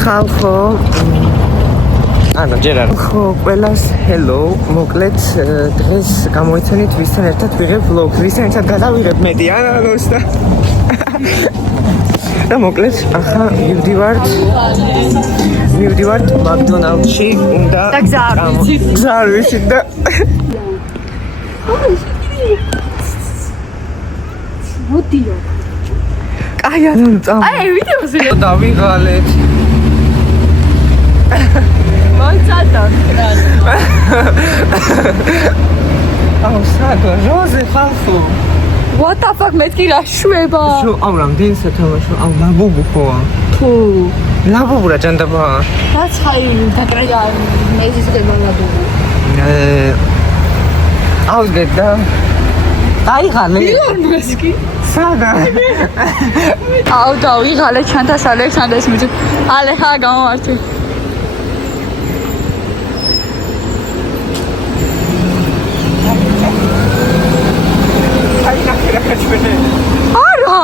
ხალხო ანუ ჯერარ ხო ყველას ჰელო მოკლედ დღეს გამოიცანით ვისთან ერთად ვიღებ ვლოგს ვისთან ერთად გადავიღებ მეტი ანანოს და მოკლედ ახლა მივდივართ მაკდონალდში უნდა გზა არ ვიცით და მოდიო კაი ანუ წამ აი ვიდეოზე დავიღალეთ მოიცადო აუ სადო როზე ხალხო what the fuck მეთქი რა შვება შო აუ რამდენი სათამაშო აუ ლაბუბუ ხოა თუ ლაბუბუ რა ჭანდაბა რაც ხაი დაკრაია მეზის გებალაბუ აუ გედა დაიღალე მოსკი სადა აუ დავიღალე ჩანთას ალექსანდრეს მიჯ ალეხა გამოვართი არა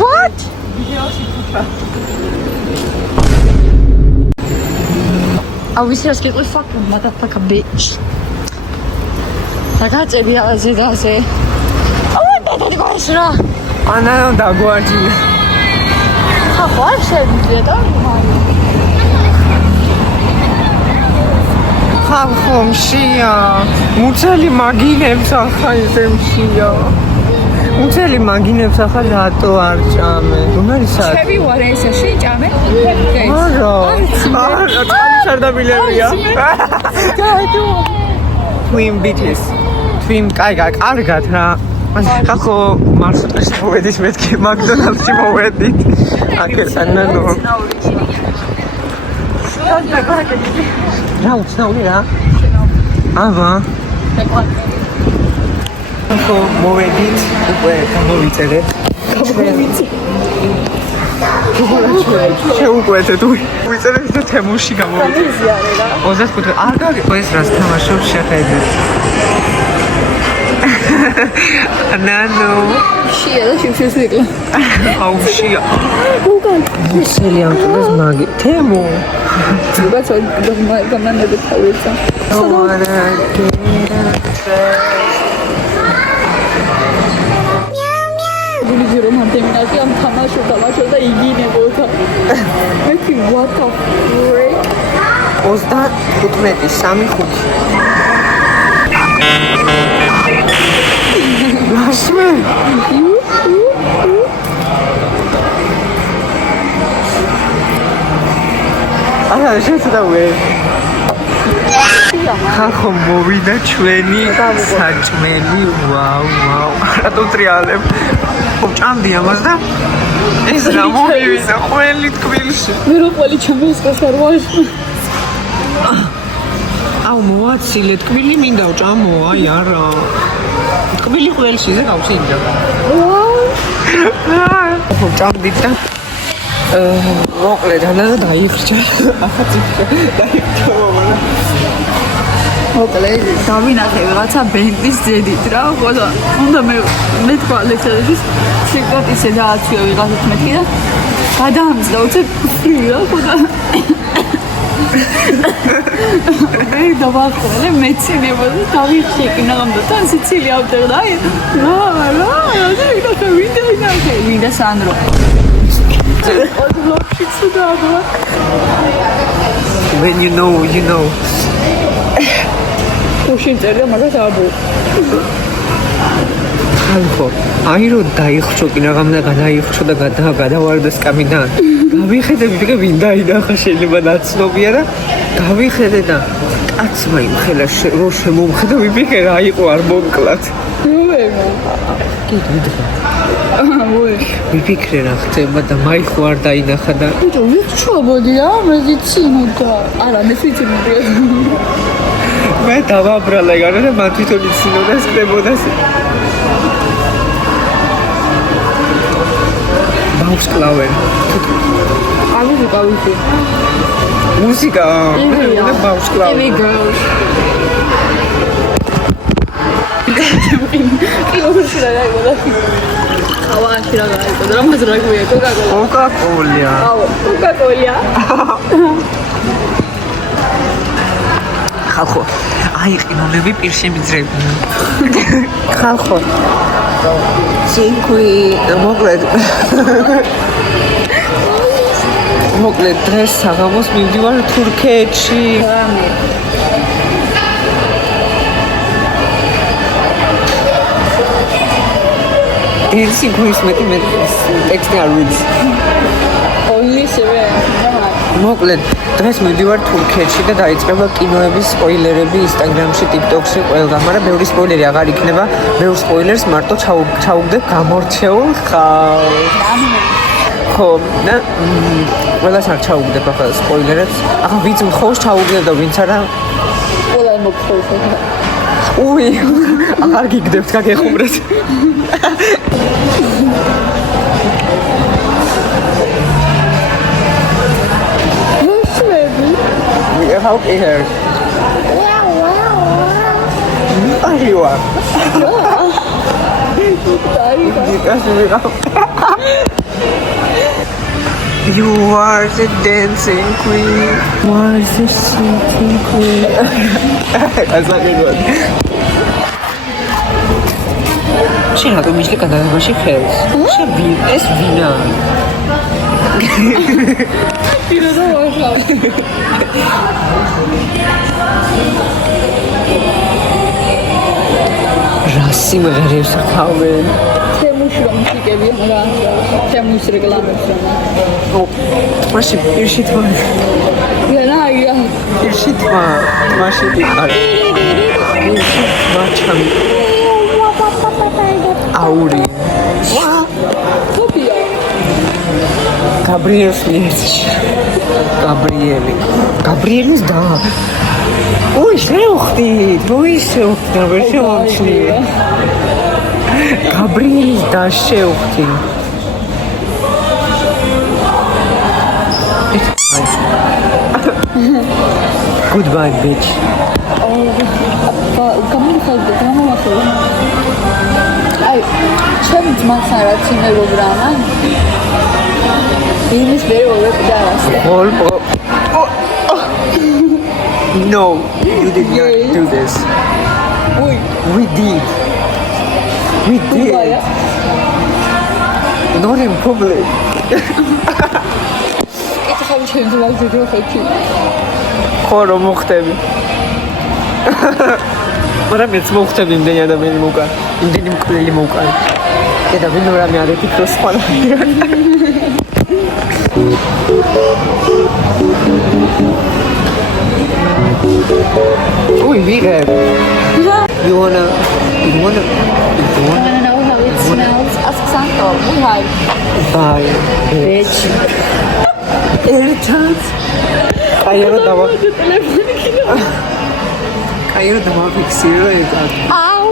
what I wish I could fucking motherfucker bitch. Ragazzi, აზე დაზე. და გასრა. ანა დაგვაჭი. ხა შეგვიძლია და ხალხომშია. მუცელი მაგინებს ახლა ისემშია. მუცელი მაგინებს ახლა რატო არ ჭამე? რომელსაც? ჩემი ვარ ესაში ჭამე. არა. არა, ჩარდაბილერია. გაიდო. twin bitches. twin კარგად რა. ხალხო მარშრუტში მოვედით მეთქი მაკდონალდში მოვედით. აკეთანა ნო. რა უცნაური რა? აბა. ხო მოვედით უკვე გამოვიწერეთ. შეუკვეთე თუ ვიწერეთ და თემურში გამოვიწერეთ. 25 არ გაგიყო ეს რას თამაშობს შეხედეთ. ნანო შია და შევშესვიკლე. აუ შია. უკან მუსელი ამტყდეს მაგი. თემო. ბაცა გამანები თავიცა. გული რომანტიკი ამ თამაშო და იგინებოდა. მეთი what the freak 35 3-5 Lasme. არა, შეცდავე. ხალხო მოვიდა ჩვენი საჭმელი. ვაუ. რატო ტრიალებ? ჭამდი ამას და ეს რა მოვივიდა ყველი თბილისში. მე რო ყველი ჩემს გასარვაში. აუ მოაცილე თბილი მინდა ჭამო, აი არა. თბილი ყველში ზე გავცინდა. ხო ჭამდი და მოკლედ ანა დაიხრჩა. დაიხრჩა მამანა. მოკლედ დავინახე რაღაცა ბენდის ძედით რა, ხოდა უნდა მე თქვა ლექციების სიკრეტისე დააცვია ვიღაცაც მეთქი და გადაამცდა უცებ ფრია ხოდა მე დავახვალე მეცინებოდა დავიხეკინა ამდა და სიცილი ავწერდა აი რა ვინდა სანდრო ოდლოქში ცუდაა when you know უშინწერდა მაგას აბო ხალხო აი რო დაიხრჩო კი რამე და გადაიხრჩო და გადავარდა სკამიდან გავიხედე ვიგე ვინ დაინახა შეიძლება ნაცნობია და გავიხედე და კაცმა იმხელა რო შემომხედა ვიფიქრე რა იყო არ მომკლათ ვიფიქრე რა ხდება და მაიხო არ დაინახა და ბიჭო ვიხრჩობოდი რა მედიცინოდა არა მე ვიცინოდია მე დავაბრალა ეგარა და მან თვითონ იცინოდა ხდებოდა ბაუსკლავენ ავიღე მუსიკა მე ბაუსკლავენ TV girls კი როგორ შეიძლება ხავაში რა გაიყო და მას რა გვია კოკაკოლა კოკაკოლია აუ კოკაკოლია ხალხო აი ყინულები პირში მიძრებიან ხალხო ცინკვი მოკლედ დღეს საღამოს მივდივარ თურქეთში ეს სინკვის მეტი ტექსტი არ ვიცი ონლი შევე მოკლედ დღეს მივდივარ თურქეთში და დაიწყება კინოების სპოილერები ინსტაგრამში, ტიკტოკში, ყველგან, მაგრამ ბევრი სპოილერი აღარ იქნება. ბევრ სპოილერს მარტო ჩაუგდებ გამორჩეულ ხალხს. ხო, და ყველას არ ჩაუგდებ ახლა სპოილერებს. ახლა ვინც მხოლოდ ჩაუგდებ და ვინც არა ყველა მოგხოლს უი, აღარ გიგდებთ გაგეხუმრეთ. How here? Are you are? You are the dancing queen. You are the singing queen. That's not good one. შენ რატომ მიჭდი გადაღებაში ხელს? შენ ეს ვინა? პირო და ვახლა რა სიმღერებს ხავენ? თემუშ რომ შეკები რა თემუშ რეკლამებს რა მაშინ პირში თვა რა ია პირში თვა მაშინ არ პირში თვა ჩამ აური თოპია გაბრიელს მიეცი გაბრიელის და ой შევხვდი და ვერ შევამჩნი გაბრიელის და შევხვდი goodbye bitch გამიხარდა გამომახლა აი ჩემი ძმასთან რა ცინე პროგრამა იმის მეორე პიდარასტე No, you did not do this. We did. Not in public. ეს ხომ ჩემს ლაგზეო ხეთი. ხო რომ მოხდები. მაგრამ მეც მოხდები იმდენი ადამიანი მოკან. იმდენი მკვლელი მოკან. და ვინ რამე არ ეთიქროს ხოლმე. Ui, Vika. You wanna know how it smells? Ask Santo. We have. Bye, Bitch. Irritant. Kayıra da var fixiyor ya. Ow.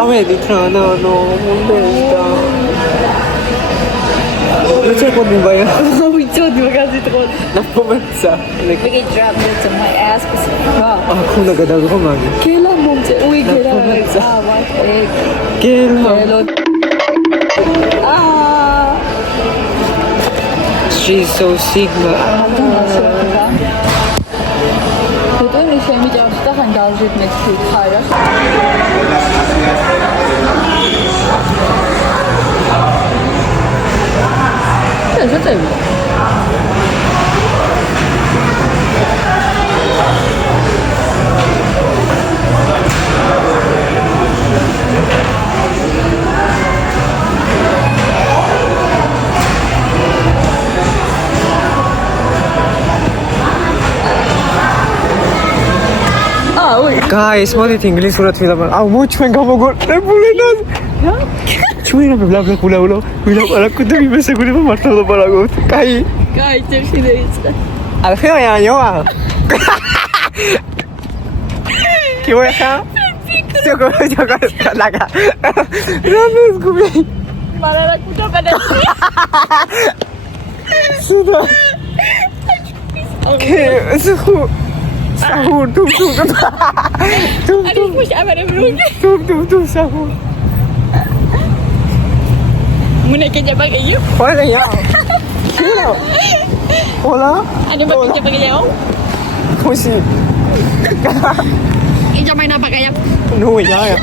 Ama editrano no besta. Non c'è con un baio. We told you guys it was. Na pomenza. We get dropped into my ass. Ah, kuna kada romani. Kela momte. Ui, kela. Ah, what? Kela. Ah. She's so sigma. Потом еще мы идем сюда, он должит на чуть хайер. Что это? Guys, მოდით ინგლისურად ვილაპარაკო. აუ, მოჩვენ გამოგორებული და ჩვენ ვილაპარაკო და იმესაგურება მართლა ვილაპარაკოთ. კაი. კაი, წერში დაიწყე. Alfeo ya yoa. ¿Qué voy a hacer? Yo la cara. No me escupí. Para la puta para. Suda. ¿Qué? Sahur, tum. אני חושבת ברוני. Tum, sahur. Muna kerja pakai you. Hola, ya. Hola. Ada buat kerja pakai you. Pussy. Kerja main apa kayak? No, ya.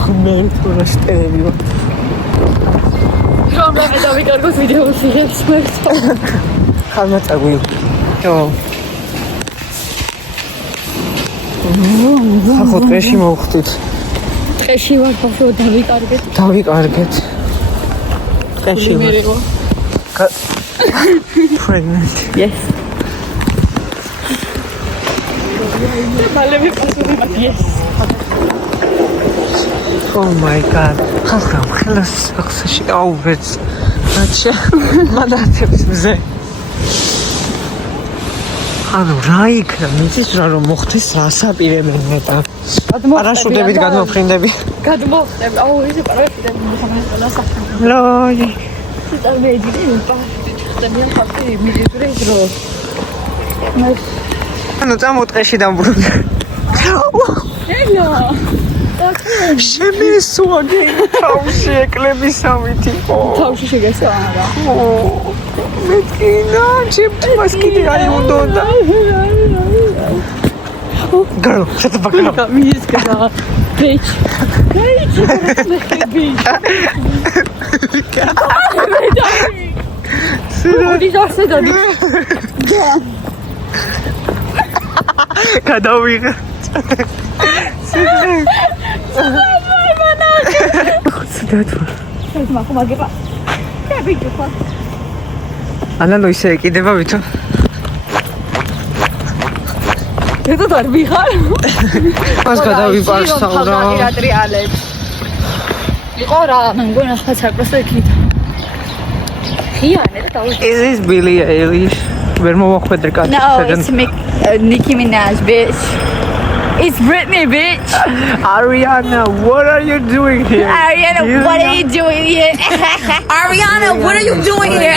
Khmer to'rash televizion. Kamera ادامه کار ویدیو ხალხად წაგვი. ო. ახლა წეში მოვხდით. წეში ვარ ბავშვო დავიკარგეთ. დავიკარგეთ. წეში ვარ. Pregnant. Yes. მალევე პასუხი მაქვს. Yes. Oh my god. ხახრამ ხელას ახსაში აუვეც. აჩა მადათებს მზე. ანუ რა იქნა მიწის რა რომ მოხდეს რასაპირებენ მეტა. პარაშუტებით გადმოფრინდები. გადმოხდები. აუ ისე პარაშუტები მომხმარებელს ასახავ. ლოი. წამეძიდი პარაშუტები ხალხი მიდიდრე დრო. ანუ წამოტყეში დამბრუნდა. ელა. შემესვაგე თავში ეკლები სამითი ხო თავში შეგესვა რა. ხო მეთქინა ჩემს კიდე არ უნდა Girl, shut the fuck up. Камис кара. Bitch. Bitch. Сюда заседа. გადავიღე. ანანო ისე ეკიდება ვითო. Это дарбიხარ. მას გადავიპარსავ რა. იყო რა, მე მგონა ხაცა просто იქით. ხიანე და დავი. Is this Billie Eilish? ვერ მოვახვედრე კაცს. No, it's Nicki Minaj, bitch. It's Britney, bitch. Ariana, what are you doing here? Ariana, what are you doing here? Ariana, what are you doing here?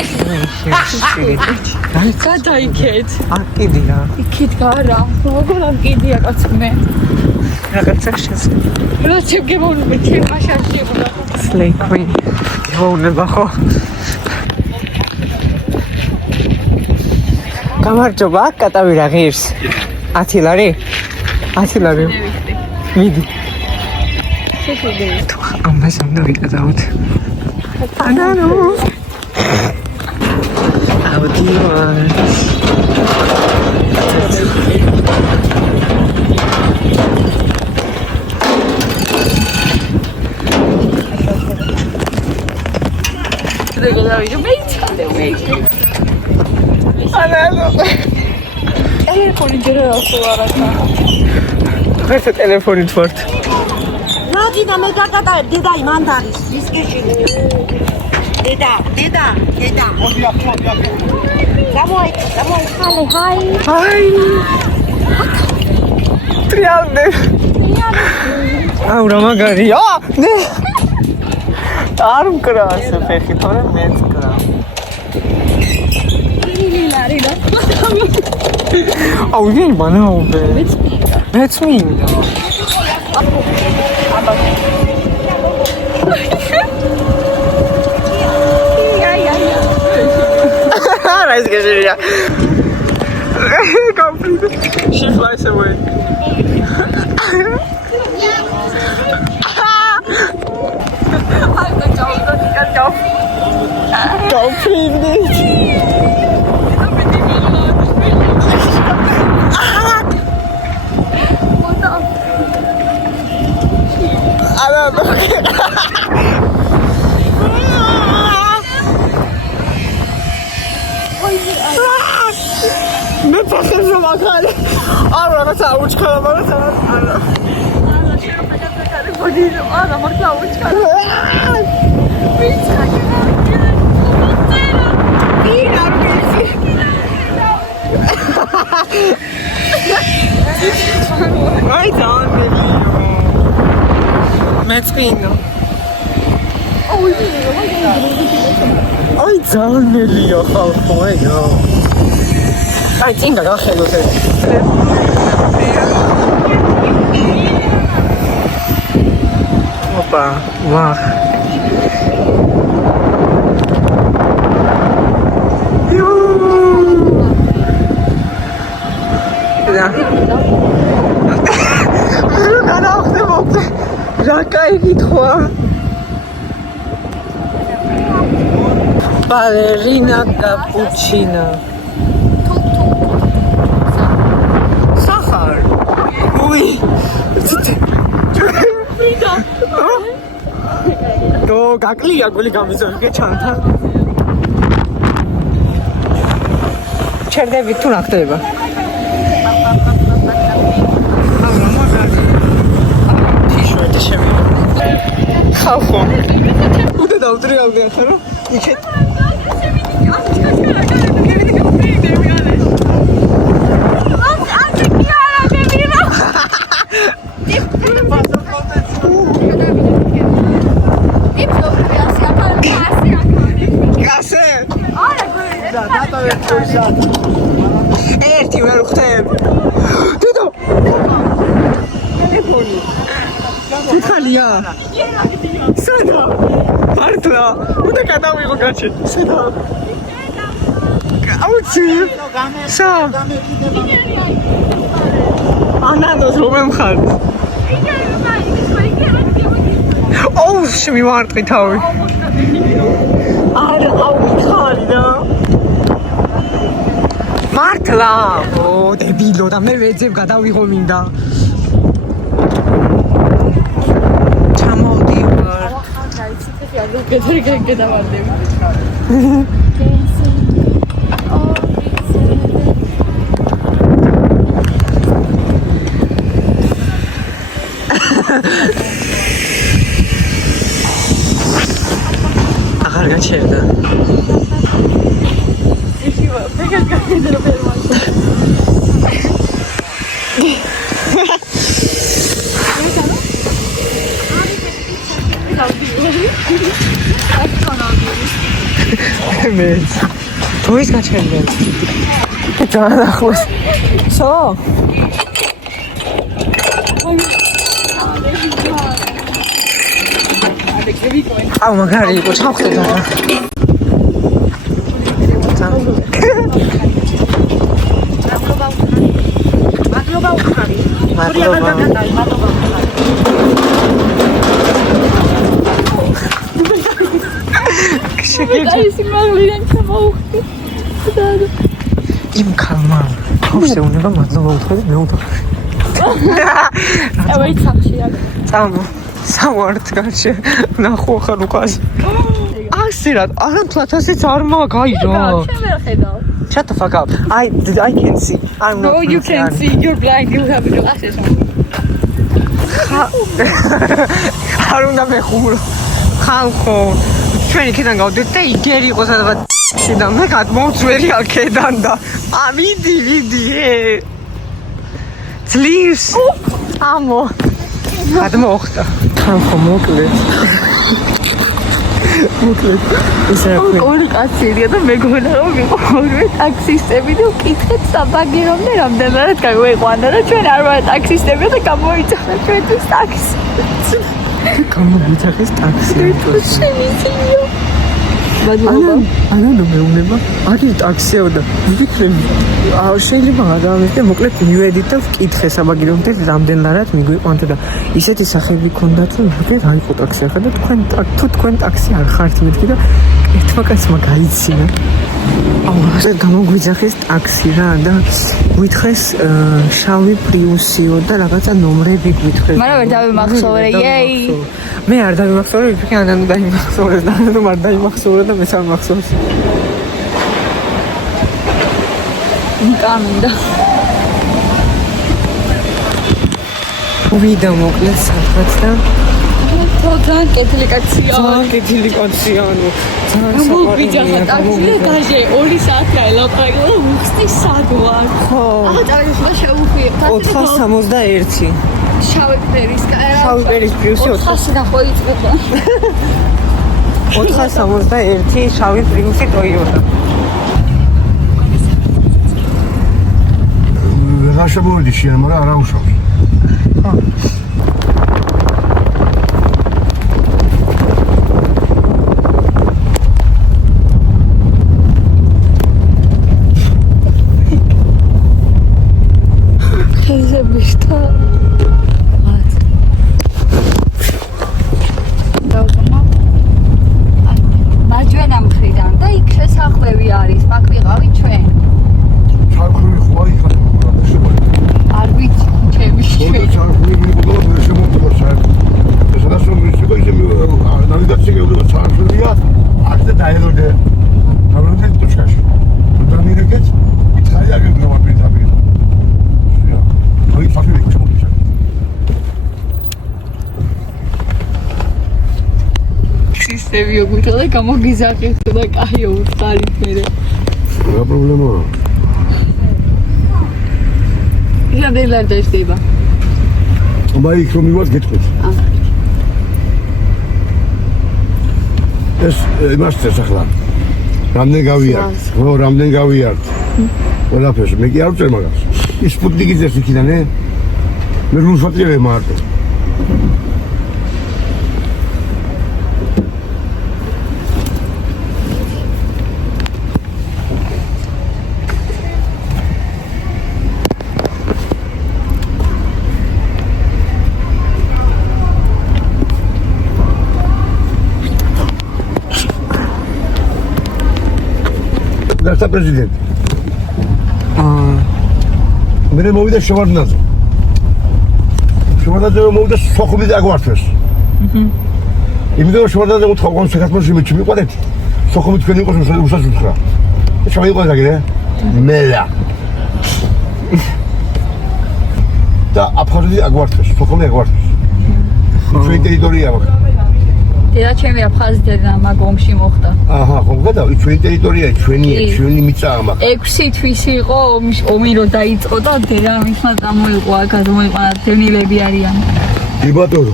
გადაიქეთ. აკიდია. იქით გარა. როგორ აკიდია კაცმე? რაღაცა შესაძლოა. რა შეგემოვნები, ჩემმა შაშიება. Slay Queen. გეუბნება ხო? გამარჯობა, კატავი რა ღირს? 10 ლარი? 10 ლარი. მიდი. შეშეგე. ამას უნდა ვიკატავთ. ანანო. აუდიო. Davide, meiti. ანანო. ტელეფონი ჯერა ახლა რა. ხესა ტელეფონით ვართ. რა დედა მე გაკატარ დედა იმან არის ისკეში დედა დამოი ჰალო ჰაი ტრიალდე აუ რა მაგარია არ მკრავს ფეხი თორე მეც კრავ აუ ვინ მანაობე მეც მინდა რა ის გეჟერია complete she flies away მე ფახებს რომ ახალ არ რაღაცა უჩქარა მაგრამ არა არა მართლა უჩქარა I don't believe მეც ყინო ოი ზალნელია ხალხო, აიო. აი, წინ გაგახედოთ ეს. ოპა, ვახ. და რა ხდება? რა кай გითხვა? Ballerina cappuccina. Сахар. Ui. То გაკლია გული გამიზონე ჩანთა. ჩერდები თუ რა ხდება? T-shirt შემიძლია. ხალხო. უდე დავტრიალდი ახლა რომ იქეთ ერთი ვერ ვხდებ. დედო. ტელეფონი. თითქალია. სადა. მართლა. უტა გადავიღო გაჩე. სადა. აუჩი. სა. ანანოს რომ მხარ. ოუ, შემივარტყი თავი. არა, აუთხარი და მართლა, ო დებილო და მე ვეძებ გადავიღო მინდა. ჩამოვდივარ. აღარ გაჩერდა. მეც თოის გაჩერდა. ძალიან ახლოს. სო. აუ მაგარი იყო ჩავხდეთ ახლა. მადლობა უხარი. იმ ქალმა ხავშე უნდა მადლობა უთხრა და მე უთხრა. ევეი სახშია. სამوارت გარშე ნახო ხარ უკას. ასე რა, არამთლაც ასეც არ მაგაია. შევერ ხედავ. Shut the fuck up. I can see. I'm not. No, you can see. You're blind. You have glasses on. არ უნდა მეხურო. ხალხო, ჩვენი ქედან გავდეთ და იგერი იყო სადღაც და მე გადმოვწვერი აქედან და ვიდი. ძლივს. ამო. გადმოხდა. ხალხო მოკლედ. ისე ორი კაცია და მეგონა რომ ვიყო ტაქსისტები და ვკითხეთ საბაგირომდე რამდენად გაგვეყვანა და ჩვენ არ ვარ ტაქსისტები და გამოიძახა ჩვენთვის ტაქსი. გამოიძახეს ტაქსი. შემიძლია. მადლობა. ანუ მეუბნება, აგი ტაქსიო და ვიფიქრე, შეიძლება გადავამეს და მოკლედ მივედით და ვკითხე საბაგირომდე რამდენად მიგვიყვანდა და ისეთი სახელი ქონდათ რომ ვიგე რა იყო ტაქსი ახლა და თქვენ ტაქსი არ ხართ მეთქი და ერთმა კაცმა გაიცინა. აუ ასე გამოგვიძახეს ტაქსი რა და გვითხრეს შავი პრიუსიო და რაღაცა ნომრები გვითხრეს. მაგრამ ვერ დავიმახსოვრე, იეი. მე არ დავიმახსოვრე, ვიფიქრე ანანუ დაიმახსოვრე და ანანუ არ დაიმახსოვრე და მე სამ მახსოვს. კამინდა. ვიდა მოკლედ სადღაც და ძალიან კეთილი კაცია. ძალიან კეთილი კაცია, ანუ ძალიან მოგიძახა ტაქსი და დაჟე 2 საათი აილაპარაკე და უხსნი სად ვარ. ხო. ახლა წავიდე შევუხვიე. 461. შავი პერის შავი პერის პრიუსი 400 და ხო იწყება. 461 შავი პრიმუსი Toyota. ვეღარ შემოვიდი შენ, მაგრამ არა უშავს. სევიო გუთალა გამოგიზარდეთ და კაიო უთხარით მე. რა პრობლემაა? ჟანდელარ დაждდება. მაიქ რომ მივას გეტყვით. ეს იმასწრებს ახლა. რამდენ გავიართ? ხო, რამდენ გავიართ? ყველაფერს მე კი არ ვწერ მაგას. ის სპუტნიკი ძერს იქიდან, მე რუსეთიერ მარტო. გასა პრეზიდენტი. მე მოვიდა შევარდნაძე. შევარდნაძე მოვიდა სოხუმი დაგვართეს. იმიტომ შევარდნაძე უთხრა კონ საქართველოში მე მიყვარეთ. სოხუმი თქვენი იყოს უსას უთხრა. შევიყო დაგირე? მელა. და აფხაზი აგვართეს, სოხუმი აგვართეს. ჩვენი ტერიტორია აქვს. და ჩემი აფხაზიდან მაგ ომში მოხდა. აჰა, ხო გადავ, ჩვენი ტერიტორია, ჩვენი მიწაა მაგ. 6 თვის იყო ომი რო დაიწყო და დედა მისმა გამოიყო აქ გამოიყანა დევნილები არიან. იბატორო.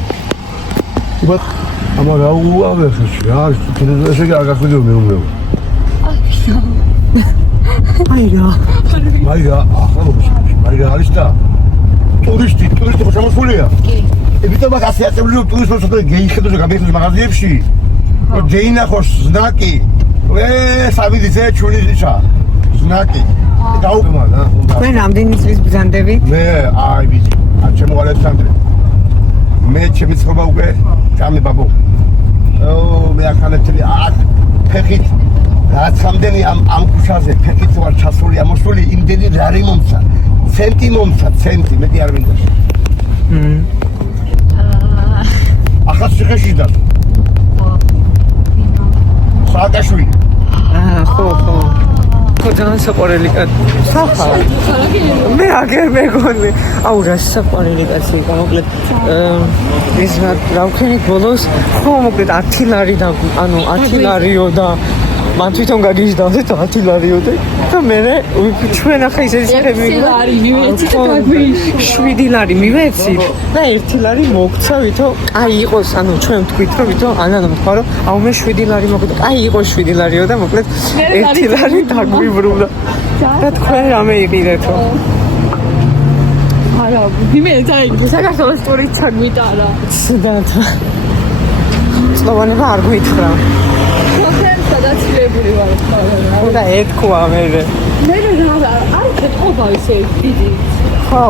იბათ ამა რა უავერხეს რა, თუნდაც ეგ არ გახვიდო მე უმეო. მაირა, ახლა მოგიშიში. მაირა არის და ტურისტი ხო შემოსულია? კი. იმიტომ მაგ ასე აწევლიო ტურისტებს და გეიხედოს გამიხდეს მაღაზიებში. რომ ჯეინახოს ზნაკი. საბიძე ჩულისა. ზნაკი. დაუგმა რა. თქვენ რამდენი წლის ბრძანდებით? მე აი ვიცი. არ ჩემო ალექსანდრე. მე ჩემი ცხოვრება უკვე გამი ბაბო. მე ახალეთილი ფეხით რაც ხამდენი ამ ქუჩაზე ფეხით ვარ ჩასული ამოსული იმდენი რარი მომცა. ცენტი მომცა, ცენტი, მეტი არ მინდა. ახაც შეხეში და სააკაშვილი. ხო. ხო ძალიან საყვარელი კაცი. საფა. მე აგერ მეგონი. აუ რა საყვარელი კაცი იყო მოკლედ. ეს რა ვქენი ბოლოს ხო მოკლედ 10 ლარი და ანუ 10 ლარიო და მან თვითონ გაგიჟდავდე 10 ლარიო და მე ჩვენ ახლა ისე ისები მივეცით და გაგვიში 7 ლარი მივეცით და 1 ლარი მოგცა ვითო აი იყოს ანუ ჩვენ ვთქვით რომ ვითო ანანო თქვა რომ აუ მე 7 ლარი მოგდა აი იყოს 7 ლარიო და მოკლედ 1 ლარი დაგვიბრუნდა და თქვენ რამე იყიდეთო არა მე დაიგე საქართველოს ტურით ჩაგვიტარა ცუდად словаნება არ გვითხრა გადაცილებული ვარ ხოლმე და ეთქვა მე რა არის ეთქობა ისე დიდი ხო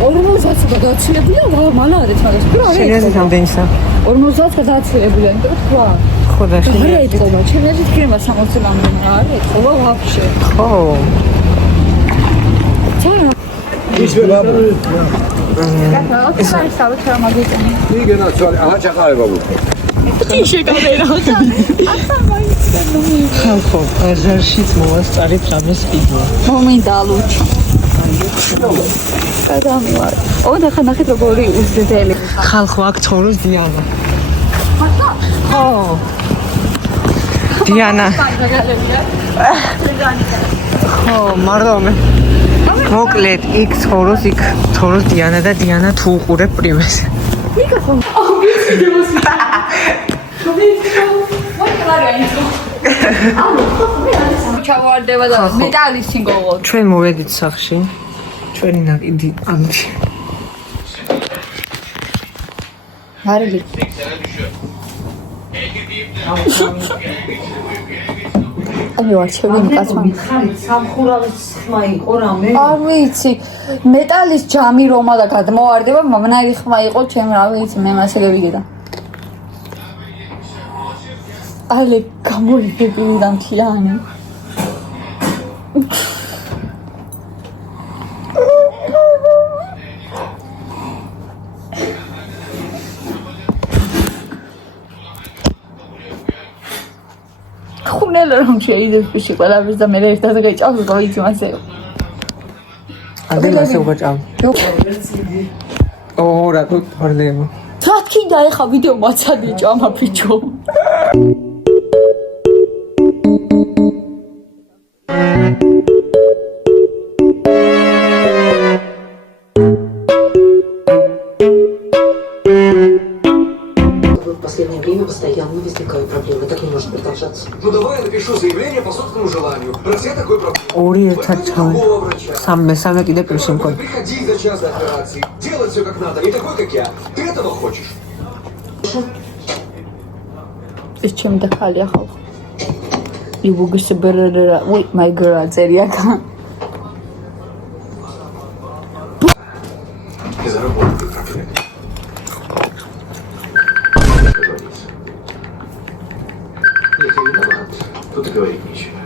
40 გადაცილებულია მალე არის მაგას რა არის შეიძლება რამდენისა 40 გადაცილებულია იმიტომ თქვა ხო და რა ეთქობა ჩემი თქმა 60 ლამდე რა არის ეთქობა ვაფშე ხო ისე ბაბუ ეს არის საერთოდ მაგიტანი იგენა ცალ აჰა ჩაყარე ბაბუ ტიშე კამერა ხო ბაზარშიც მოვასწარით რამეს ვიდეო მომინდა ლუჩი გადამვარ ოდა ხანახით როგორი უზდელი ხალხო აქ ცხოვრობს დიანა ხო დიანა ხო მარდომე მოკლედ იქ ცხოვრობს დიანა და დიანა თუ უყურებ პრიმეს ნიკა ხო ჩავარდება და მეტალის სინგოლო. ჩვენ მოვედით სახში. ჩვენი ნაკიდი ამში. არის. აი ვარჩევენ კაცმა. სამხურავის ხმა იყო რამე? არ ვიცი. მეტალის ჯამი რომა და გადმოვარდება, მომნაირი ხმა იყო ჩემ რა ვიცი, მე მასე გავიგე. ალე გამოიგებინი და მთლიანი. ხუნელა რომ შეიძლება ფიში ყველაფერს და მე ერთად გაჭავს გავიც მასე. ადრე მასე უღაჭავ. რა თუ პრობლემა. თათქი და ეხა ვიდეო მაცადე ჭამა ფიჩო. В последнее время постоянно возникают проблемы. Так не может продолжаться. Ну давай я напишу заявление по собственному желанию. Раз я такой проблемы. ორი ერთად ჩავ. სამე კიდე პლუსი მქონდა. Приходи за час до операции. Делать все как надо. Не такой, как я. Ты этого хочешь? ეს ჩემი და ხალია ხალხო. იბუგის ბერერა, უი, მაი გერა წერიაკა. Ты заработал проклятие. Нет, я виноват. Тут и говорить нечего.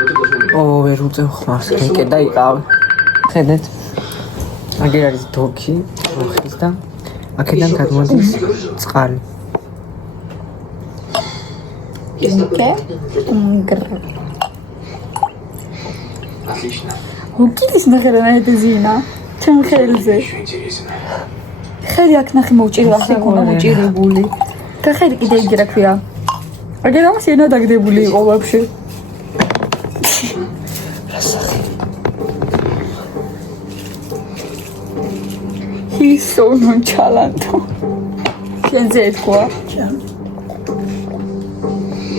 Но ты должна меня... ვერ უწევ ხმას, კე დაიკავ. ხედეთ. აგერ არის დოქი, ხის და აქედან გადმოდის წყალი. Отлично. უკილის ნახერა ეს ზინა. ჩემ ხელზე. Еще интересно. ხელი აქ ნახე მოჭირა, ახლა გონა მოჭირებული. და ხელი კიდე იგი რა ქვია. აგერ ამას ენა დაგდებული იყო ვაფშე. He's so nonchalant. Kenze ეთქვა.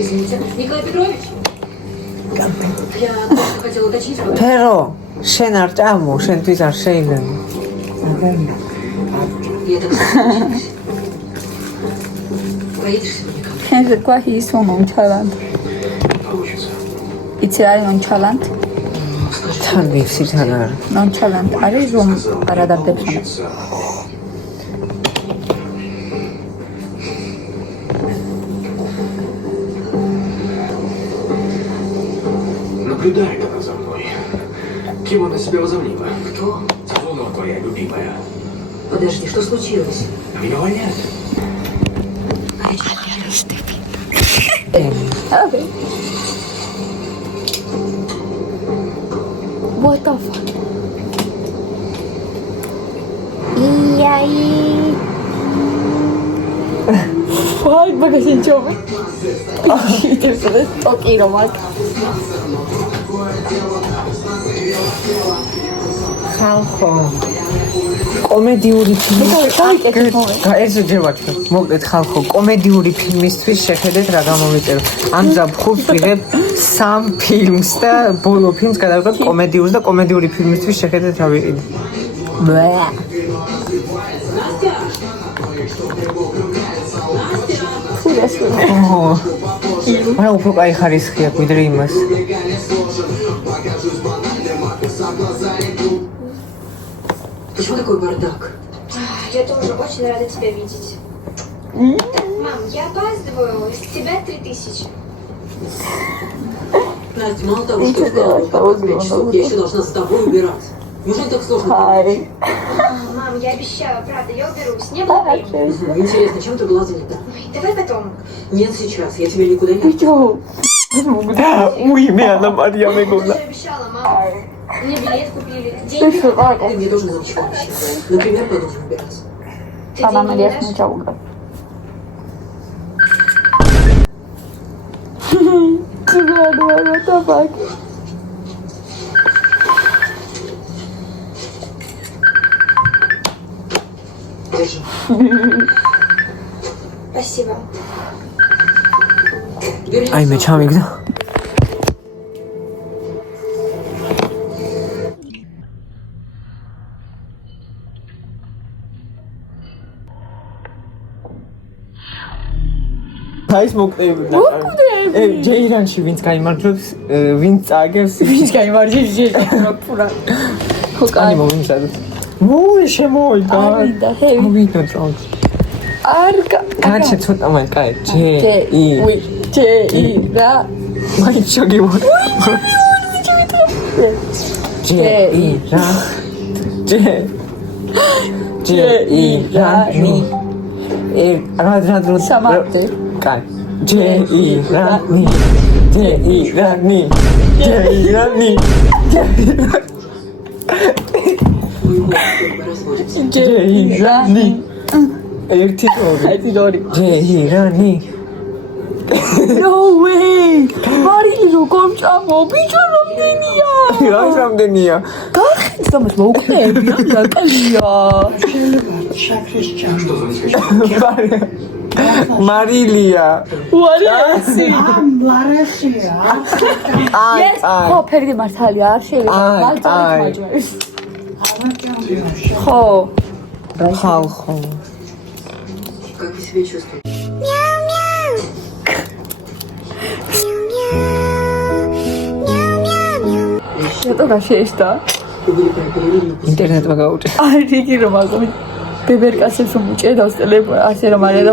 Извините. Николай Петрович? Я просто хотела уточнить. ფერო, შენ არ ჭამო, შენთვის არ შეიძლება. Я так соскучилась. Поедешь сегодня ко мне? Kenze ეთქვა he's so nonchalant. Получится. იცი რა არის nonchalant? თან ვიცი თან არ. Nonchalant არის რომ არ ადარდებს ამას. Получится. Наблюдай тогда за мной. Кем она себя возомнила? Кто? Сазонова твоя любимая. Подожди, что случилось? Меня увольняют. Okay. What the fuck? Iai. Fuck, bagajin chove. Shit, this is okay, Romak. ხალხო. კომედიური ფილმი. ესე ჯერ ვაჩვენ. მოკლედ ხალხო, კომედიური ფილმისთვის შეხედეთ რა გამომიწერო. ამზაბ ხუთს ვიღებ 3 ფილმს და ბოლო ფილმს გადავიღებ კომედიურს და კომედიური ფილმისთვის შეხედეთ რა ვიყიდე. არა უფრო კაი ხარისხია ვიდრე იმას. Почему такой бардак? Я тоже очень рада тебя видеть. Так, мам, я опаздываю. С тебя 3000. Настя, мало того, что встала в 5 часов, я еще должна за тобой убирать. Неужели так сложно? Hi. Мам, я обещала, правда, я уберусь. Не было времени. Интересно, чем ты была занята? Ой, давай потом. Нет, сейчас. Я тебя никуда не отпущу. უი მე ანა მარია Я მეგონა. же обещала, мам. Мне билет купили. Деньги. Ты мне тоже надо чего обещать. Например, по дому убираться. Ты Она деньги не меня дашь? сначала. What the fuck? Держи. Спасибо. აი მე ჩამიგდა. ის მოკვდები. ჯეირანში ვინც გაიმარჯვებს, ვინც წააგებს, ვინც გაიმარჯვებს ჯეირანში ფურა. ხო კაი მომიცადეთ. მოი შემოიდა. ავიდა ჰევი. ავიდა წავს. არგა. კაჩე ცოტა მაი კაი. ჯე რა. მაი ჩოგიმო. ჯეირანი. რა სამარტე. კაი. ჯეირანი. ჯეირანი. ერთი ორი. ჯეირანი. No way! მარილი როგორ მჭამო, ბიჭო რამდენია? რა რამდენია? გახედს დამას მოუკლები, ლაკალია. მარილია. უარესი. აი. ხო, ფერდი მართალია, არ შეიძლება. მაჯმაჯმებს. ხო. ხალხო. Как вы себя чувствуете? შეტო გაშეშდა. ინტერნეტმა გაუჭე. აი იგი რომ აგონი. ბებერკაცებს რომ უჭედავს ტელეფონი, ასე რომ არა და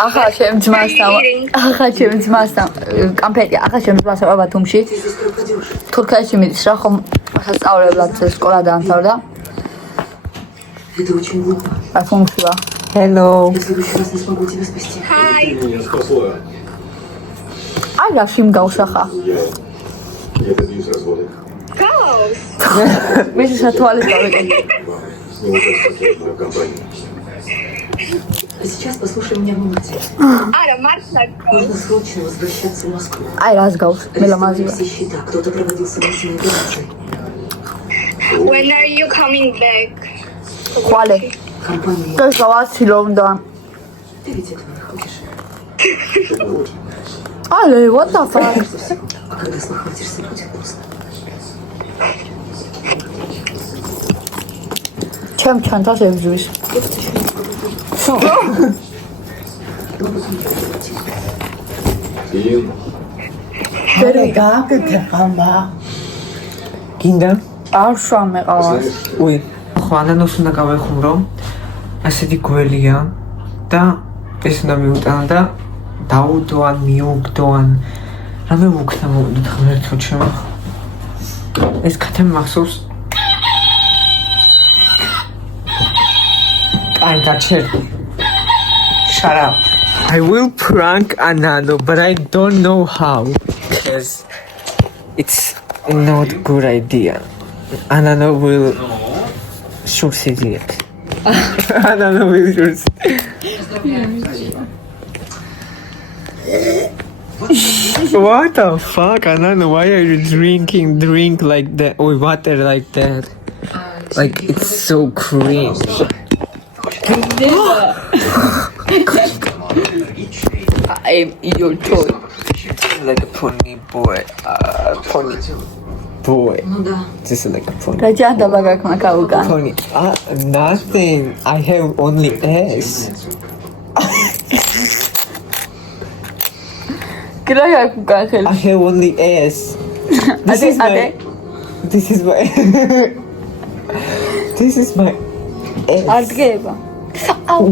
ახლა ჩემ ძმასთან კამფეტი ახლა ჩემ ძმასთან ვარ ბათუმში თურქეთში მიდის რა ხომ სასწავლებლად სკოლა დაამთავრდა Это очень глупо. ბათუმში ვარ Hello. Я в следующий раз не смогу тебя спасти. Меня спасло. აი რა შიმ გავსახა Я добьюсь развода. მე სათვალეს გავეკეთე Не участвуйте в компании. А сейчас послушай меня внимательно. Нужно срочно возвращаться в Москву. აი რას გავს მე ლამაზია Все счета. Кто-то проводил сомнительные операции. When are you coming back? ხვალე Компания. და გავაცი რომ და Ты ведь этого не хочешь. ალე what the fuck Кажется, всего. А когда спохватишься, будет поздно. ჩემ ჩანთას ებზვის И გინდა? არ შამე ყავს უი, ხო ანანოს უნდა გავეხუმრო. ასეთი გველია და ეს უნდა მიუტანა და დაუდო ან მიუგდო ან რამე მოგქნა მოვიდოთ ღმერთო ჩემო. ეს კაცი მახსოვს. აი გაჩერ. Shut up. I will prank Anano, but I don't know how because it's not a good idea. Anano will shoot it. Anano will shoot. What the fuck, Anano? Why are you drinking drink like that? Or water like that? Like it's so cringe. I'm your toy Like a pony boy. Pony boy. Ну да. Just like a pony. რა ჯანდაბა გაქვს მაგაუგან Pony. Nothing. I have only S. კრა გაქვს უკან ხელი I have only S. This is my. This is my. This is my. S. არ დგება აუ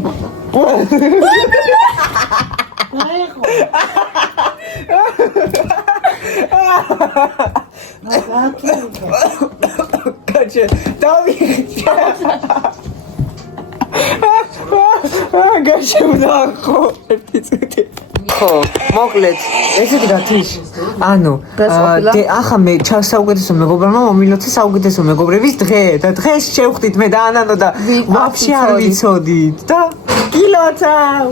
Gotcha. Tommy. Gotcha. ხო, მოკლედ, ესეთი გათიშ. ანუ, ახლა მე ჩასაუკეთესო მეგობრებმა მომილოცე საუკეთესო მეგობრების დღე და დღეს შევხვდით მე და ანანო და ვაფშე არ ვიცოდით და გილოცავ.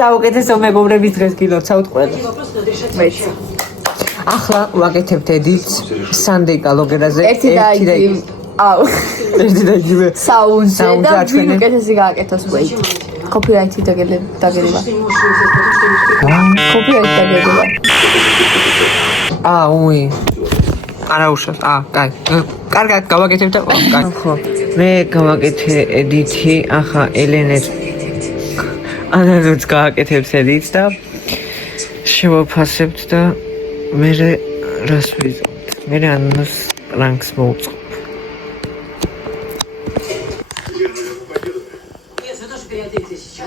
საუკეთესო მეგობრების დღეს გილოცავთ ყველა. ახლა ვაკეთებთ ედილს სანდეი კალოგერაზე ერთი და აუ ერთი და იგივე საუნდზე და საუნდზე ვინ უკეთესი გააკეთოს wait copyright-ი დაგედება copyright დაგედება უი არა უშავს კაი კარგად გავაკეთებ და კაი ხო მე გავაკეთე ედითი ახლა ელენეს ანანუც გააკეთებს ედიტს და შევაფასებთ და მე რას ვიზავთ მე ანანუს რანგს მოვწყობ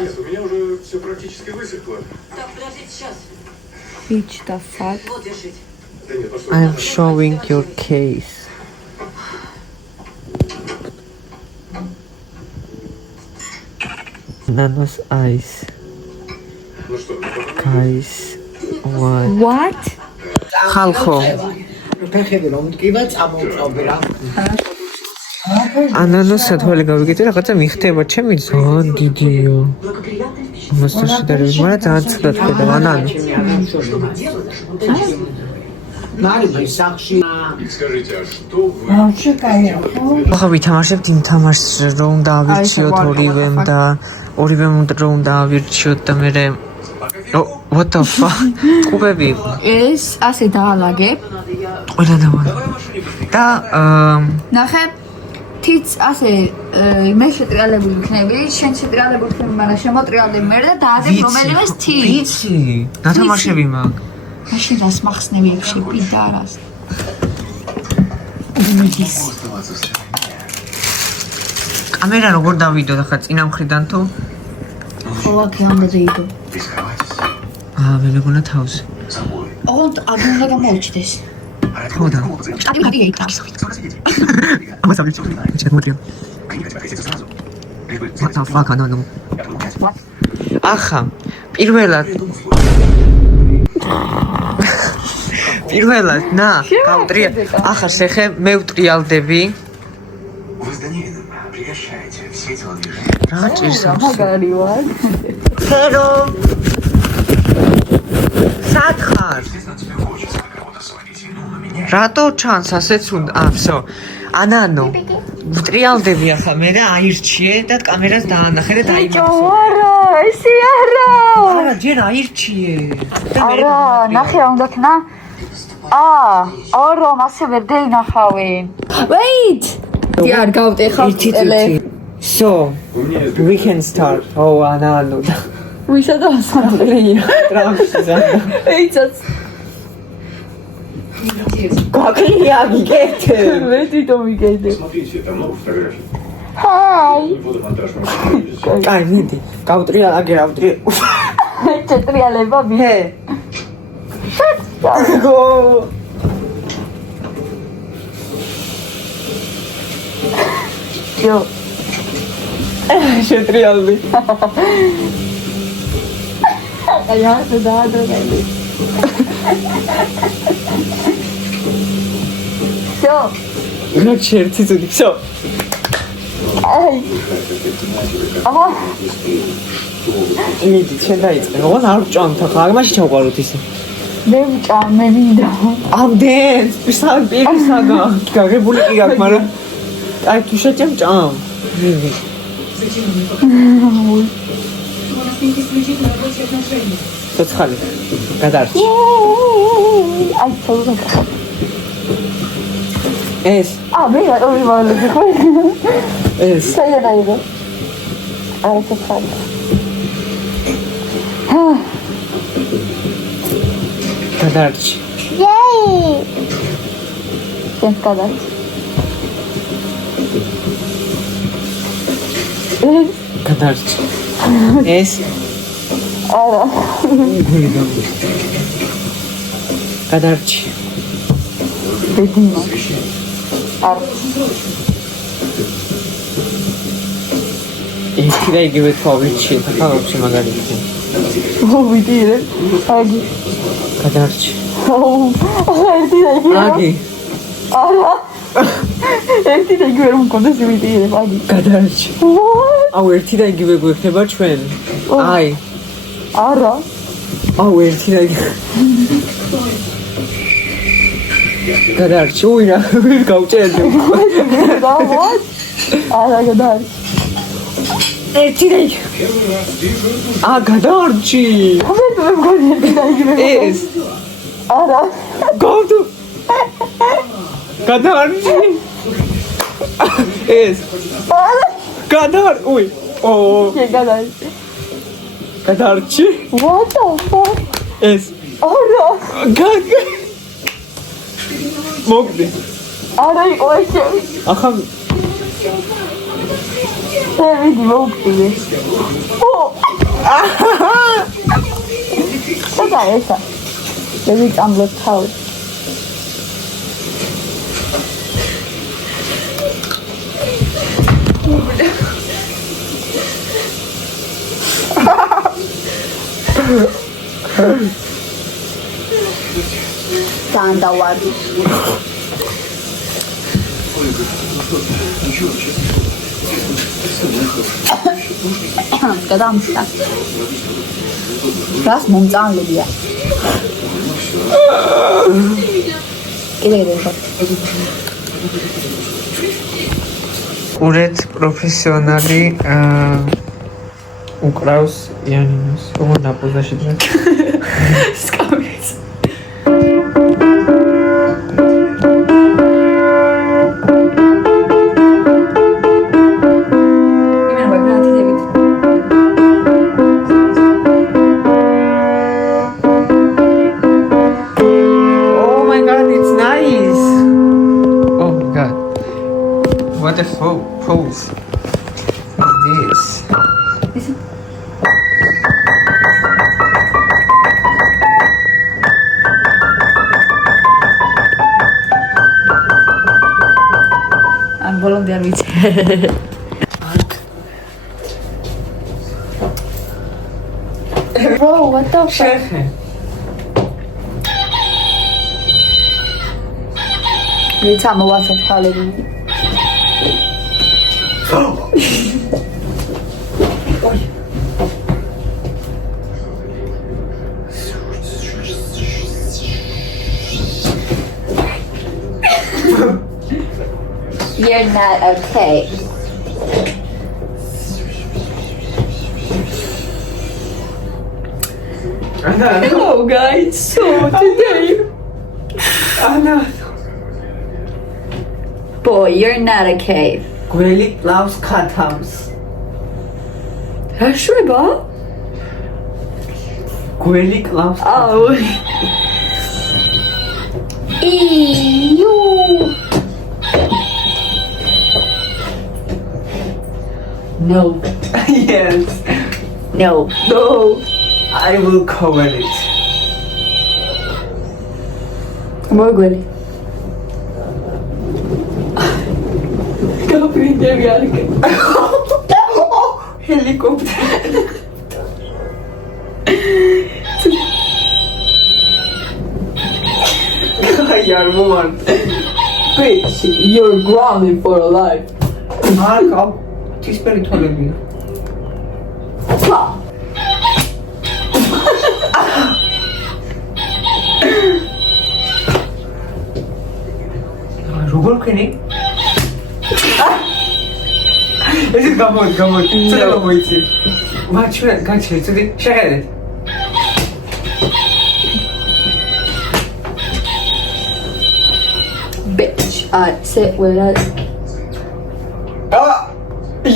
Нет, у меня уже все практически высохло. Так, подождите сейчас. bitch the fuck Вот, держите. Да нет, пошел. I'm showing your case Nano's eyes Ну что, guys what what ხალხო ფეხები რომ მткиვა წამოვწავე რა ანანოს სათვალე გავიგეთ რაღაცა მიხდება ჩემი ძალიან დიდიო Благоприятное впечатление. მოსთან შედარებით მაგრამ ძალიან ცუდად ხედავ ანანო მარი სახში скажите, а что вы... ახლა ვითამაშებთ იმ თამაშს რომ დავირჩიოთ ორივემ და ორივემ რომ დავირჩიოთ და მე what the fuck კუბები ეს ასე დაალაგებ ყველა და ნახე თიც ასე მე შეტრიალებული ვქნები შენ შეტრიალებული ვქნები მაგრამ შემოტრიალდე მე და დაადებ რომელიმეს თიც ვიცი ნათამაშები მაგ მაშინ რას მახსნები ექვსი პიდარას კამერა როგორ დავიდო და ხა წინა მხრიდან თუ ხოლმე ამდა დაიდო მე მეგონა თავს ოღონდ აგუნდა გამოუჩდეს ხო და ჭადი გადი ეიტა ამას ამის ჩეკ მოტრიო what the fuck ანანო ახლა პირველად на გავტრია ახლა შეხე მე ვტრიალდები Вы с Данилиным прекращаете все телодвижения. რა ჭირს მაგარი ვარ ფერო სათხარ Естественно, тебе хочется на кого-то свалить вину на меня. რატო ჩანს ასეც უნდა всё ანანო ვტრიალდები ახლა მე და აირჩიე და კამერას დაანახე და დაიმახსოვრე არა ესი არა არა ჯერ აირჩიე არა ნახე უნდა ქნა არა მასე ვერ დაინახავენ wait დიარ გავტეხავ ტელე so we can start ანანო ვისა და ასამბლეა ტრამშიზა ეიცაც გაკლია ვიგეთე მე თვითონ ვიგედე Смотрите, там много фотографий. ჰაი Фотомонтаж вам კაი ვიდი გავტრია აგერავდი ჩეტრიალება მე გო იო შეტრიალდი აი ასე დაადროები всё რა ჩერთი ზუდი всё აი აჰა მიდი ჩვენ დაიწყე როგორ არ ვჭამთ ახლა აგმაში ჩავყაროთ ისე მე ვჭამ მე მინდა ამდენ ვისალ პირისაგა გაგებული კი გაქვს მაგრამ აი თუ შეჭამ ჭამ მიდი ცოცხალი გადარჩი აი ცოტა ეს მე ორი ვარ ხო ეს საერთოდ აი ცოტა გადარჩი Yay! Sen kadar. გადარჩი ეს არა. გადარჩი ბედნიო. არა. ერთი და იგივე თვალში თახავში მაგალითად ვიდიე. აგი. გადარჩი ერთი და იგივე. აგი არა. ერთი და იგივე რომ კონდეს ვიდიე. აგი. გადარჩი აუ ერთი და იგივე გვეხება ჩვენ აი არა. აუ ერთი და იგივე გადარჩი უინა გავჭერდი არა გადარი ერთი რეი გადარჩი მე მგონი დაიგებ ეს არა გავდო გადარჩი ეს გადარ უი გადარი გადარჩი what the fuck ეს არა მოგდი არა იყო ესე ახლა ვიდი მოვკიდე სადა ესა მე წამლო თავი Sandawari. გადამსა. რას მომწანლებია? კიდე ურეთ პროფესიონალი უკრავს იანინოს როგორ დაპოზაში დღეს სკამის. What a pose is this? I'm volunteer with Bro, what the fuck? It's a WhatsApp call. You're not okay. Hello guys, so today boy, you're not okay. გველი კლავს ქათამს Აშუება? გველი კლავს აუ. იუ. No. Yes. No. No. I will cover it. მოგული. Kapıyı yargı. Helikopter. Yarmıman. Bitch, you're grounded for life. Arka. Tisperi tolebiyor. როგორ ქენი? ეს გამოდი. ცოტა გამოიცი. ვაჩვენ, გაჩერე, ცოტა შეხედეთ. Bitch, I sit with us.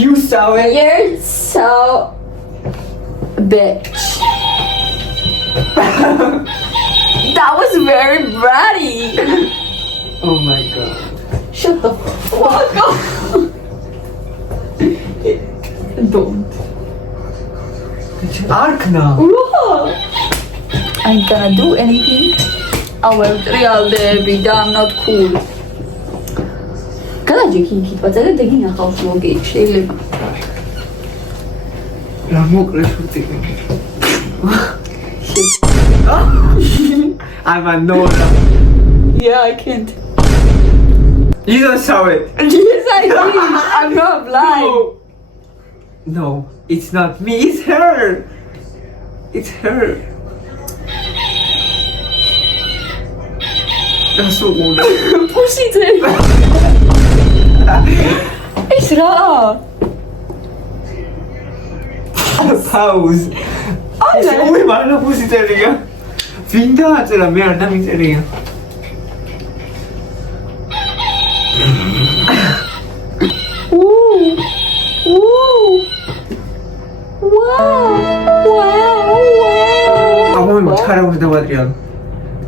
You saw it. You're so bitch. That was very bratty. Oh my god. Shut the fuck up. Don't. Arkna. I'm gonna do anything. I will real baby, I'm not cool. Galaji kinki, but I don't think I have to get shit. რა მოკლეს უტიკი. I'm a Nora. Yeah, I can't. You don't saw it. Yes, I did. I'm not blind. No, it's not me. It's her. It's her. დასუყურე. Pusițe! Ești rea! Pauz. Ui, m-a pus țăriga. Vin da, ți-la mea, n-am țăriga. Acum care au de material.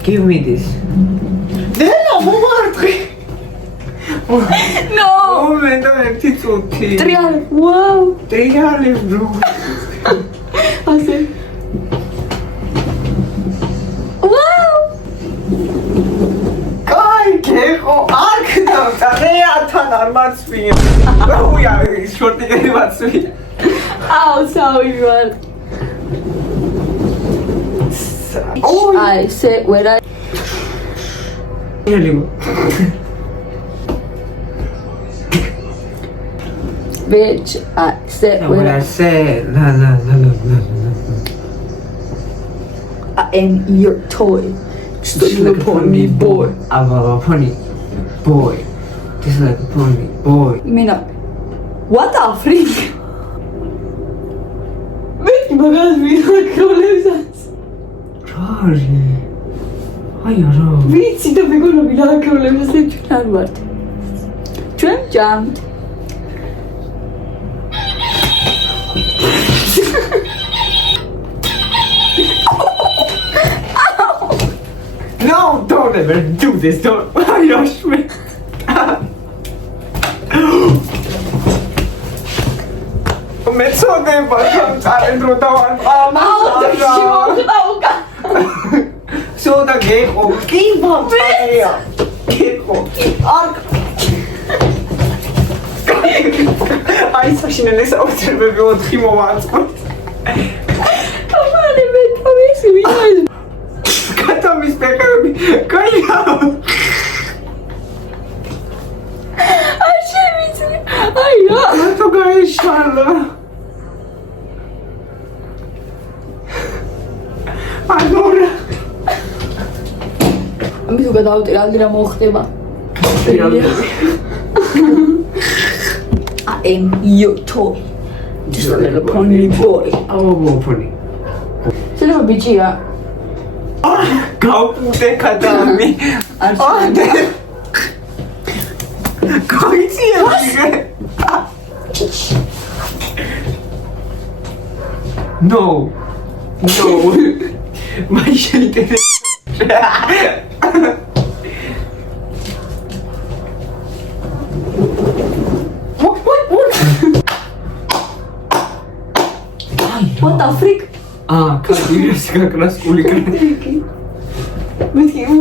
Give me this. Dela, mă martri. No! Moment, am țuțuti. Trial! Wow! Triale, bro. Asta e. Wow! Cai, checo, arc, da, rea ta n-ar fi. Ui, șorti că n-ar fi. Au, sau, Ioan! I say when I Ele, bitch, I say when when I say, la. I am your toy. Just like a pony boy. I'm a pony boy. Just like a pony boy. Mina. What the freak? Vedi, băgați mine că o lăsați. Rari. Hai, rău. Vedi, de pe acolo, mine că o lăsați. Ce n-ar luat? Ce-am geamt? No, don't ever do this. Don't. Rush me. მეცოდე ბატონ წარენდრო დავარ სოდა გეყო კი ბატონია გეყო აი საშინელი საოცრებები 4 მოვაწყო ამანე მე თავისი ვინაი კატამის პეკები კაია აი შემიძლია აი რა რატო გაიშალა Allora, mi tu გადავტირ ალდი რა მოხდება I am your toy just like a pony boy აუ პონი შეიძლება ბიჭია გავპუტე კატამი არჩევანი კოიცია No My shit is What the freak? კაირასიკა კლასიკული კრიტიკი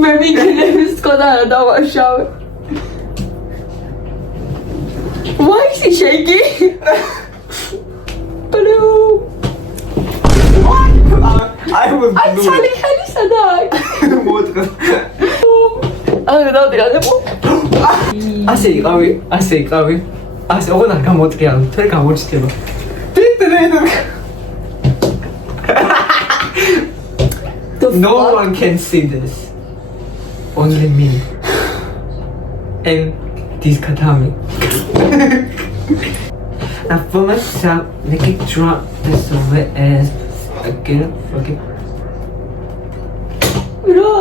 მე მიგინებს თქოდა რა დავაშავე Why is he shaking? Hello I was Ay çali heli sadak მოდღა აი დავდირადებ ასე იყავი ასე ოღონდ არ გამოწია თორე გამოჩდება No one can see this. Only me. And this katami. Now for myself, make it drop this over as again. Okay. რა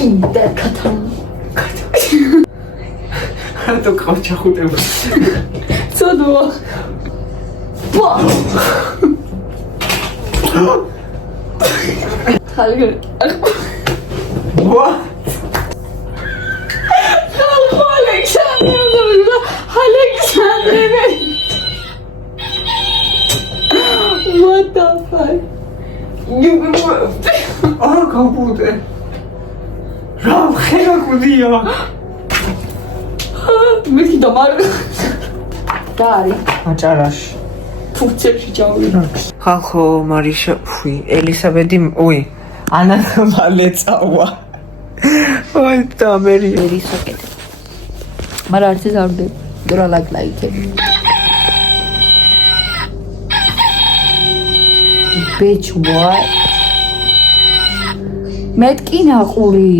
ინდა კათან რატო ყავჩახუტებ? ცოდვა ბა ხალხი What? Alexander What the fuck? არა გავბუდე. რა ხერა გუდია? მეთქი დამარ და არის აჭარაში. ფუნქციაში ჩავიდა. ხალხო მარიშა, ფუი, ელისაბედი, ой, ანა მალე წავა. ой, დამერი ერისაკეთ. მაგრამ არც ეს არ ვდებ. დრო ლაიქები. Bitch, what? მეტკი ნაყური.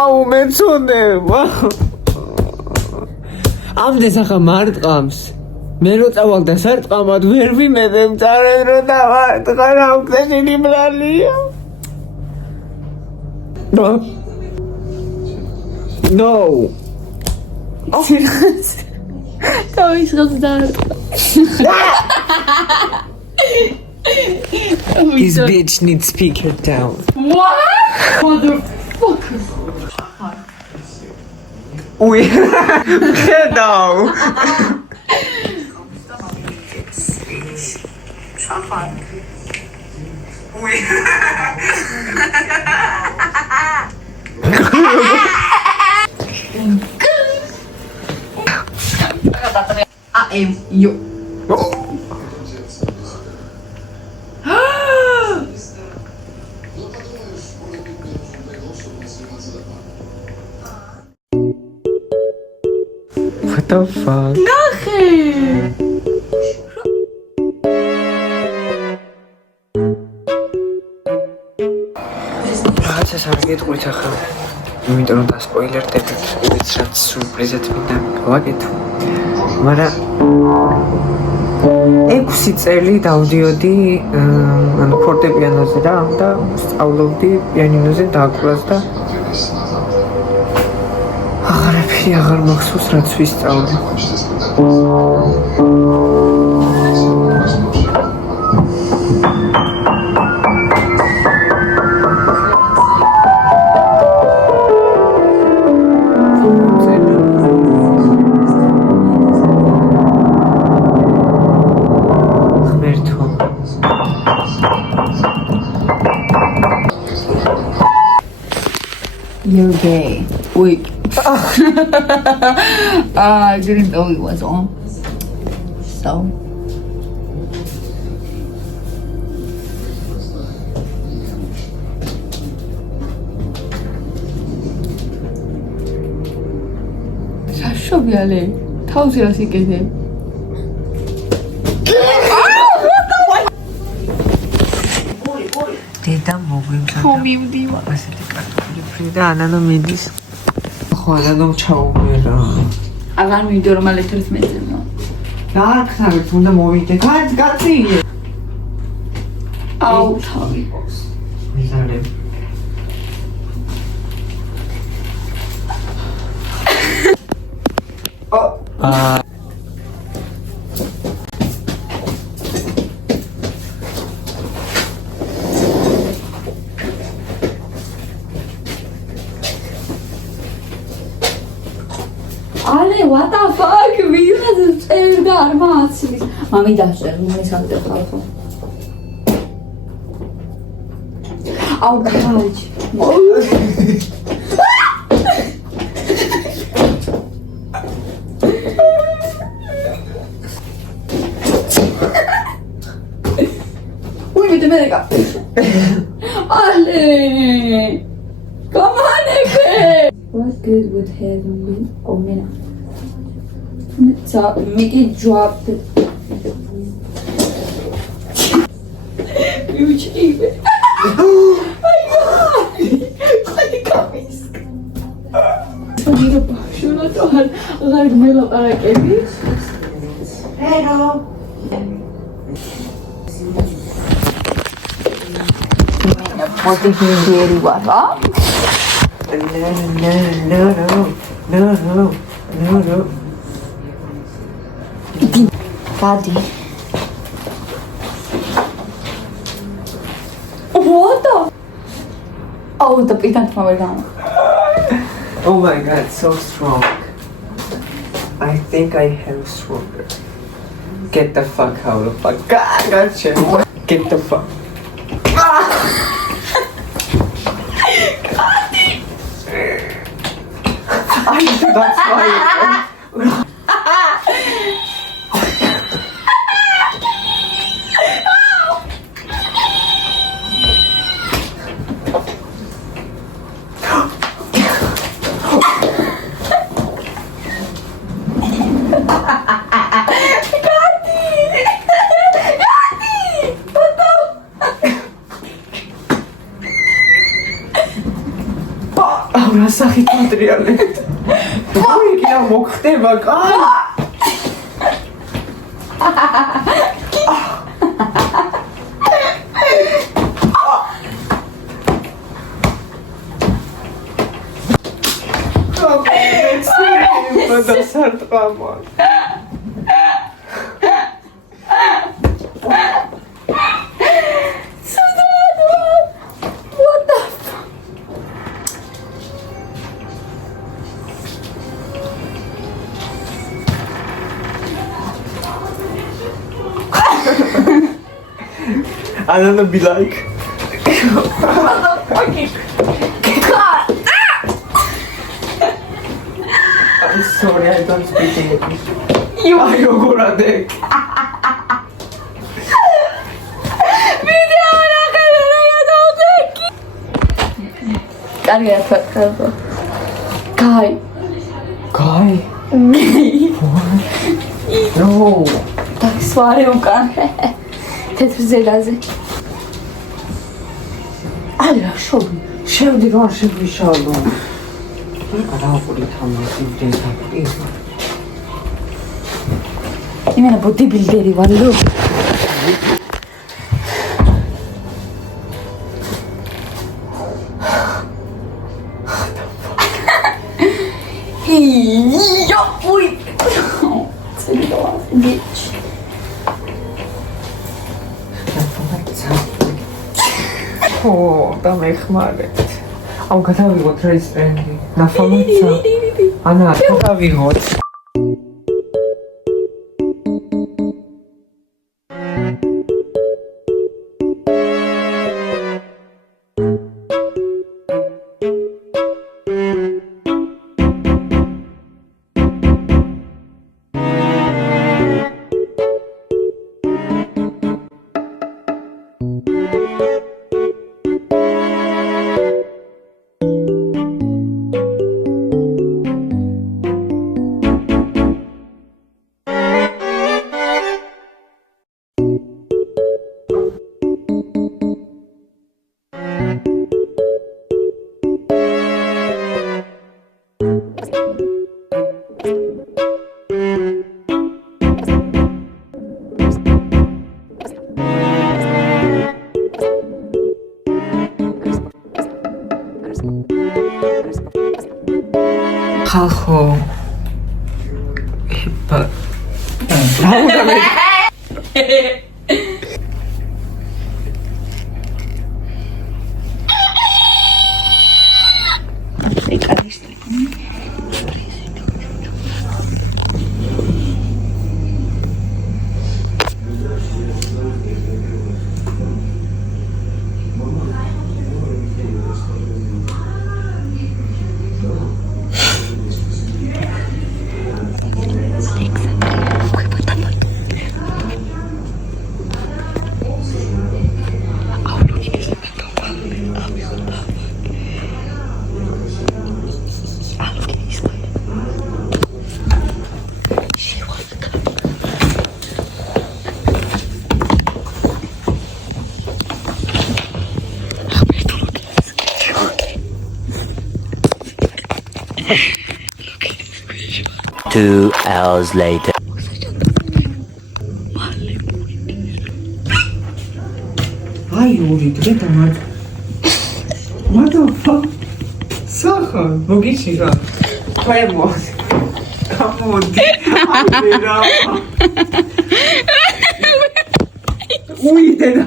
აუ მეცოდება. ამდენ ახლა მარტყამს. მე რო წავალ და სარტყამად ვერ ვიმედებ წარენ რო დავარტყა რა უხეშინი ბრალია. No. თავისხელს დაარტყა. This bitch needs speaker down. What? Motherfucker. Ui. Gedau. Yo. What the fuck? რაღაცას არ გეტყვით ახლა. იმიტომ რომ დასპოილერდებით, ვიც რაც სურპრიზად მინდა გავაკეთო. მაგრამ 6 წელი დავდიოდი ანუ ფორტეპიანოზე რა და სწავლობდი პიანინოზე დაკვრას და აღარაფერი აღარ მახსოვს რაც ვისწავლე. You're gay. Wait. I didn't know it was on. So. Shashobiale. Თავზე ასე კეთე. დედა მოგვიმზადა. მომივდივა. ასეთი კარტოფილი ფრი და ანანო მიდის. ხო, ანანო ჩაუმერა. აღარ მივიდო რომ ალ 11-ზე. დაახსნათ უნდა მოვიდე. კაცი. აუ თავი. მიზარებ. Ale, what the fuck? Vīras ērda ar mācīs. Mami dažer, mēs atdev halko. Au, kāģi. Ui, mitä menekää? Ale! Come on, Eke! What good would heaven be? Oh, Mina. So, make it drop the... You cheap. Oh my god! What the copies? Should I do it? Like, me look like a bitch. Hello. What the hell you want, huh? No. Daddy. What the? Oh, the peanut butter. Oh my god, so strong. I think I have stronger. Get the fuck out of my god, gotcha. Get the fuck. I do not smile. What ავსტრიალეთ. ოი კი რა მოხდება, კაი. და სარტყამა. I don't know, be like. I'm sorry, I don't speak English. You are your brother. კარგია ფაქტორო. Guy. Guy. No. დაქსვარე უკან. თეთრ ზედაზე. აი რა შობი. შევდი რა შეგვიშალო. რა აყურით ამას იმდენს აყურით. იმენა ბოდიბილდერი ვარ ლო. Yo, uy. Bitch. ო, და მეხმარეთ. აუ გადავიღოთ რა ის ტრენდი. ნახავთ. ანა, გადავიღოთ. ხალხო Two hours later. აი ორი დღე დამარ. What the fuck? Saha, მოგიჩი რა. ქვემოთ. გამოდი. არა. უიდე და.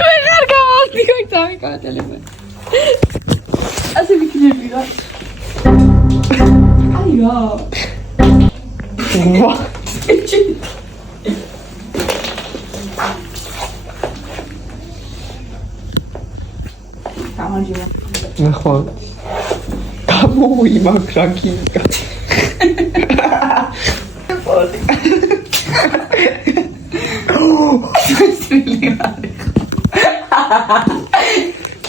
ვერ გამოდი გოიწამი კატელები. ასე ვიქნები რა. აია. What? გამარჯობა. ნახო. გამოიმაქ რა კინკა.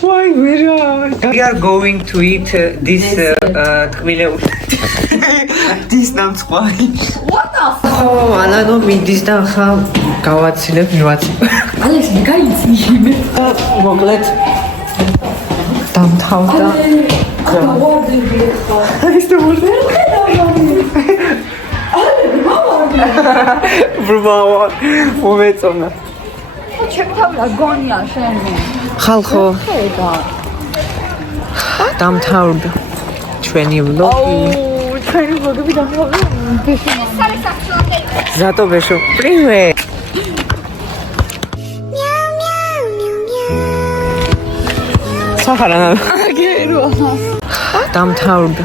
Why we are going to eat this this namsquai. What the fuck? Oh, alano miდის და ხა გავაცილებ მივაცილებ. ალეს გაიცი. მოკლედ დამთავრდა ბრმავა მომეწონა ჩემი თავი რა გონია შენი ხალხო დამთავრდა ჩვენი ვლოგი ჩვენი ვლოგები დამთავრდა ზატო ბეშო პრივეტ სახარანა აგერო დამთავრდა